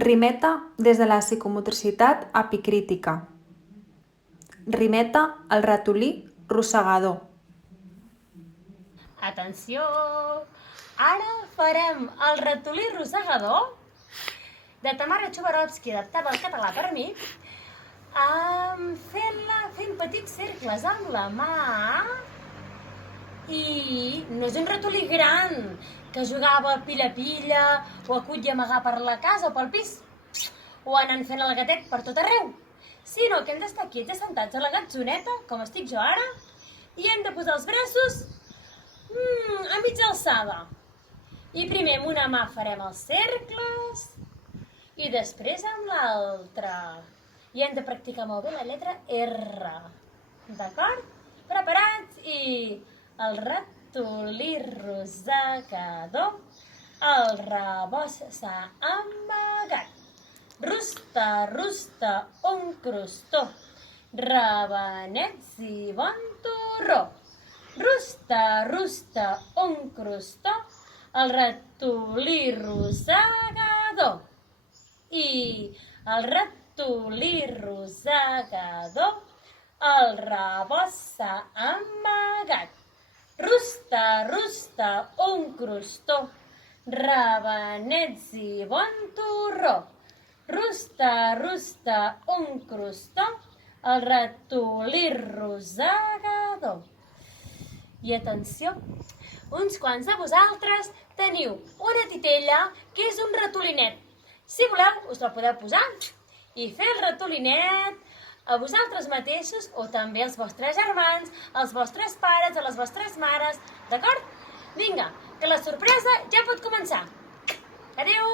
Rimeta des de la psicomotricitat epicrítica. Rimeta el ratolí rosegador. Atenció! Ara farem el ratolí rosegador de Tamara Chubarovsky, adaptada al català per mi, fent petits cercles amb la mà. I no és un ratolí gran que jugava a pilla-pilla o a cuit i amagar per la casa o pel pis o anant fent el gatet per tot arreu, sinó que hem d'estar quiets i assentats a la gatzoneta, com estic jo ara, i hem de posar els braços a mitja alçada. I primer amb una mà farem els cercles i després amb l'altra. I hem de practicar molt bé la lletra R. D'acord? Preparats? I el ratolí rosegador, el rebost s'ha amagat. Rusta, rusta, un crostó, rabenets i bon torró. Rusta, rusta, un crostó, el ratolí rosegador. I el ratolí rosegador, el rebost s'ha amagat. Rusta, rusta, un crostó, rabenets i bon torró. Rusta, rusta, un crostó, el ratolí rosegador. I atenció, uns quants de vosaltres teniu una titella que és un ratolinet. Si voleu, us la podeu posar i fer el ratolinet a vosaltres mateixos o també als vostres germans, als vostres pares, a les vostres mares, d'acord? Vinga, que la sorpresa ja pot començar. Adeu!